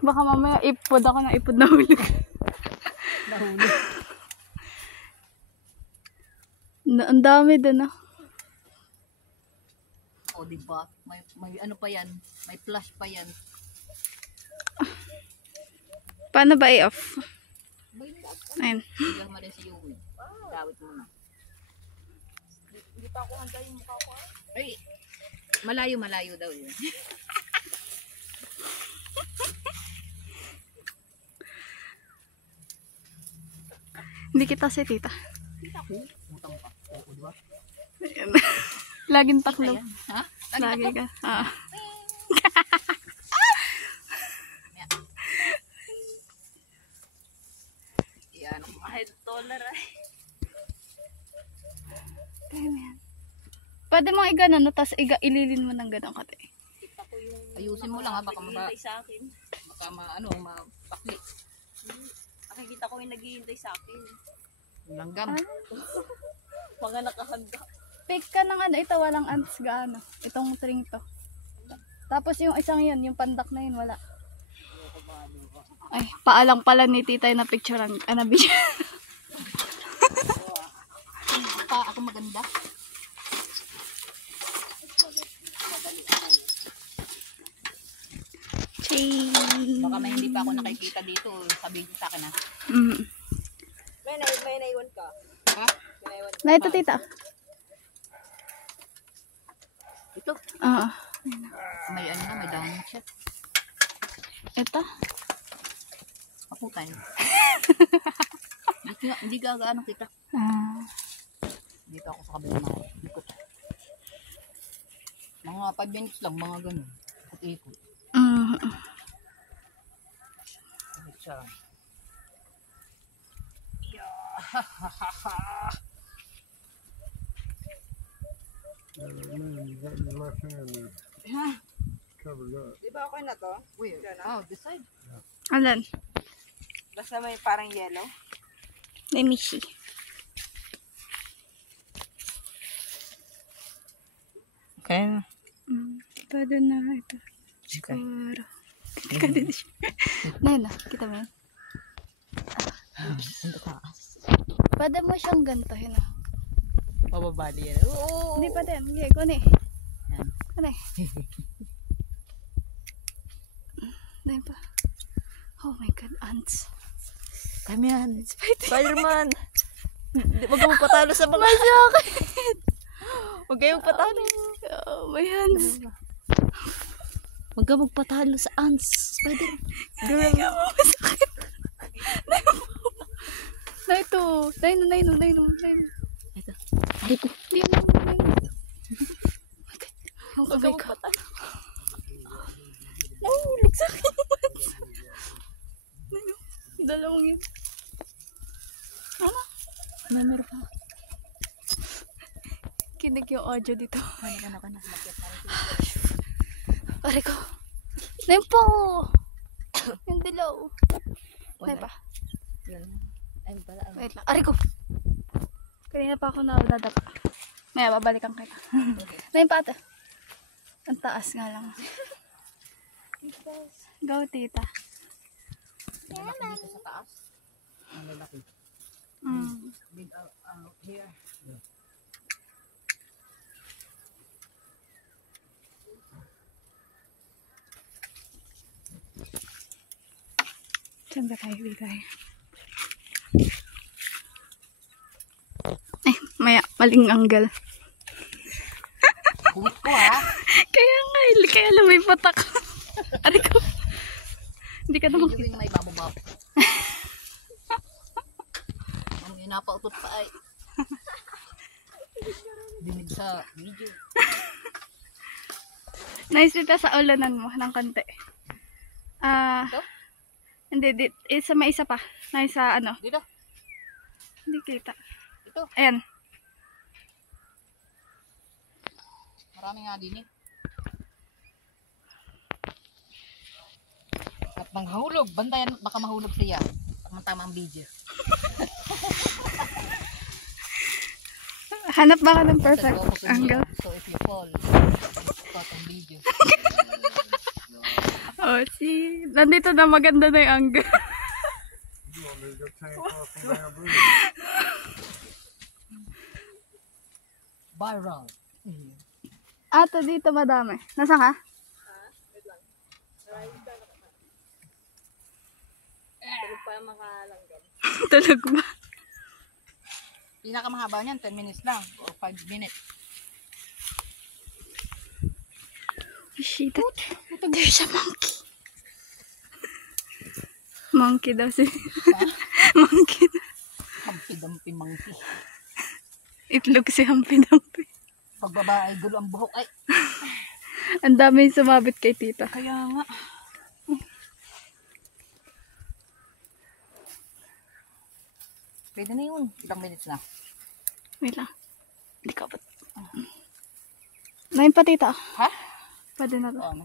Baka mamaya ipod ako ng ipod na hulog. Nahulog. Ang dami doon ah. O diba? May ano pa yan? May flash pa yan. Paano ba i-off? Ayun. Bigyan mo rin si Yumi. Dawit mo na. Hindi pa ako handa yung mukha ko. Ay, malayo daw yun. Hindi kita si tita. Kita ko. Utang pa. Oo, diba? Laging taklo. Ayan. Ha? Lagi ka. Yan. Mahal dollar ay. Pwede mong igano no, tapos ililin mo ng ganun kate. Kita ko yung Ayusin mo lang ha, baka sa akin. mapakli. Nakikita ko yung naghihintay sa akin. Langgam. Mga nakahanda. Pick ka ng ano, ito walang ants gaano. Itong string to. Tapos yung isang yun, yung pandak na yun, wala. Ay, paalang pala ni tita na picturean. Biya. Ako maganda. Ching. Baka may hindi pa ako nakikita dito. Sabihin niyo sa akin ha. May naiwan ka. Ha? May naiwan ka. Na ito tita. Ito. May ano na, may dahon siya. Ito. Pakutan. Hindi gagaano kita. Dito ako sa kabila na ikot. Mga 5 minutes lang, mga ganun. Ikot-ikot. Ikot siya. Covered up. Di ba okay na to? Weird. Oh, this side. Alan? Basta may parang yellow. Let me see. Okay na. Pwede na ito. Okay. Siguro. Kita din siya. Na kita mo yun. Pwede mo siyang gantohin ah. Pababali yan. Oo. Hindi pa din. Hindi, kuni. Kuni. Dahil pa. Oh my god, ants. Kami yan. Spider-Man. Huwag ka magpatalo sa mga... Masakit! Huwag kayo magpatalo. Oh, my hands. Huwag ka magpatalo sa ants. Spider. Girl. Masakit. Na ito. Dahil no. Ito. Ay ko. Hindi na. Oh my god. Huwag ka magpatalo. Nahulog sa akin yung ants. Dalawang yun. Ano? Meron pa. Kinig yung audio dito. Ano. Pare ko. Nain po! Yung dilaw. Nain pa. Ay, pala. Wait lang. Ari ko. Kanina pa ako nadadapa. Maya, babalikan kita. Nain pa ate. Ang taas nga lang. Go, tita. Lalaki dito sa taas. Ang lalaki. Big out here. Saan ba tayo bigay? Ay, maya, maling angle. Kumit ko ha. Kaya lumipat ako. Ari ko. Hindi ka naman Medyo yung may bababab. Ang inapautot pa ay. Dinig sa video. Nice ka sa ulanan mo ng konti. Ito? Hindi, may isa pa. Nice sa ano. Dito. Hindi kita. Ito. Ayan. Marami nga din eh. At manghulog. Bandayan, baka mahulog siya. Tamang-tamang video. Hanap ba ka ng perfect Focus on angle? you. So if you fall, Nandito na maganda na yung angle. Viral. Ato dito madami. Nasaan ka? Tulog pa makalanggam. Tulog ba? Pinakamahaba niyan, 10 minutes lang. Or 5 minutes. Shit. There's a monkey. Monkey daw si... monkey daw. Hampi-dampi monkey. Itlog si Humpy Dumpy. Pag babae, gulo ang buhok. Ay, Ang dami yung sumabit kay tita. kaya nga. Pwede na yun. Ilang minutes na. Wait lang. Hindi ka ba? Ngayon pa tita. Ha? Pwede na to. Oo.